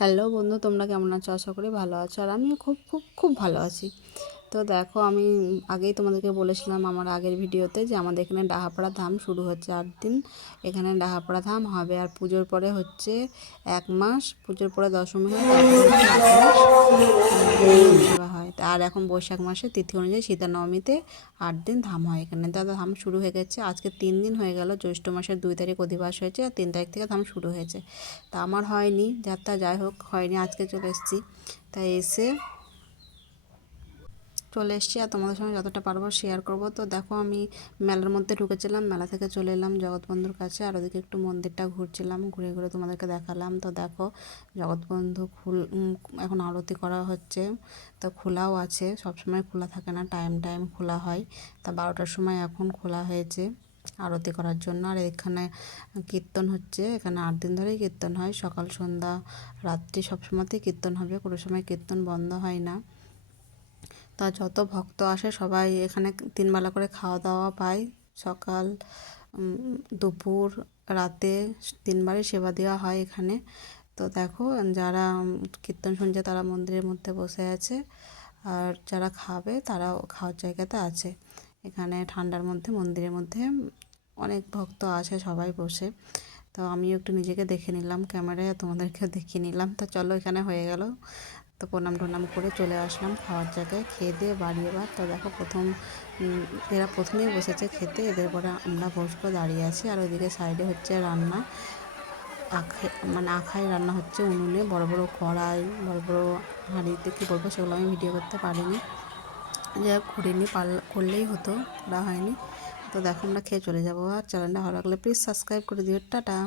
Hello বন্ধু, তোমরা কেমন আছো? আশা করি ভালো আছো। আর আমিও খুব খুব খুব ভালো আছি। তো দেখো, আমি আগেই তোমাদেরকে বলেছিলাম আমার আগের ভিডিওতে যে আমাদের এখানে ডাহাপাড়া ধাম শুরু হচ্ছে। 8 দিন এখানে ডাহাপাড়া ধাম হবে। আর পুজোর পরে হচ্ছে 1 মাস, পুজোর পরে দশমী হয়, তারপরে হচ্ছে 1 মাস সেবা হয়। আর এখন বৈশাখ মাসে তিথি অনুযায়ী সীতানবমীতে 8 দিন ধাম হয় এখানে। দাদা ধাম শুরু হয়ে গেছে, আজকে 3 দিন হয়ে গেল। জ্যৈষ্ঠ মাসের 2 তারিখ অধিবাস হয়েছে আর 3 তারিখ থেকে ধাম শুরু হয়েছে। তা আমার হয়নি যাত্রা, যাই হোক হয়নি, আজকে চলে এসেছি। তাই চলে এসেছি আর তোমাদের সঙ্গে যতটা পারবো শেয়ার করব। তো দেখো, আমি মেলার মধ্যে ঢুকেছিলাম, মেলা থেকে চলে এলাম জগৎবন্ধুর কাছে, আর ওদিকে একটু মন্দিরটা ঘুরছিলাম, ঘুরে ঘুরে তোমাদেরকে দেখালাম। তো দেখো, জগৎবন্ধু এখন আরতি করা হচ্ছে। তো খোলাও আছে, সবসময় খোলা থাকে না, টাইম টাইম খোলা হয়। তা 12টার সময় এখন খোলা হয়েছে আরতি করার জন্য। আর এখানে কীর্তন হচ্ছে, এখানে 8 দিন ধরেই কীর্তন হয়, সকাল সন্ধ্যা রাত্রি সবসময়তেই কীর্তন হবে, কোনো সময় কীর্তন বন্ধ হয় না। তা যত ভক্ত আসে সবাই এখানে 3 বেলা করে খাওয়া দাওয়া পায়। সকাল, দুপুর, রাতে 3বারই সেবা দেওয়া হয় এখানে। তো দেখো, যারা কীর্তন শুনছে তারা মন্দিরের মধ্যে বসে আছে, আর যারা খাবে তারাও খাওয়ার জায়গাতে আছে। এখানে ঠান্ডার মধ্যে মন্দিরের মধ্যে অনেক ভক্ত আসে, সবাই বসে। তো আমিও একটু নিজেকে দেখে নিলাম ক্যামেরায়, তোমাদেরকেও দেখিয়ে নিলাম। তো চলো, এখানে হয়ে গেল। তো প্রণাম টনাম করে চলে আসলাম খাওয়ার জায়গায়, খেয়ে দিয়ে বাড়ি এবার। তো দেখো, এরা প্রথমেই বসেছে খেতে, এদের পরে আমরা বসবো, দাঁড়িয়ে আছি। আর ওইদিকে সাইডে হচ্ছে রান্না, আখায় রান্না হচ্ছে উনুনে, বড় বড় কড়াই, বড় বড় হাঁড়িতে, কী বলবো সেগুলো আমি ভিডিও করতে পারিনি, যা করিনি, করলেই হতো, করা হয়নি। তো দেখো, আমরা খেয়ে চলে যাবো। আর চ্যানেলটা ভালো লাগলে প্লিজ সাবস্ক্রাইব করে দিও। টাটা।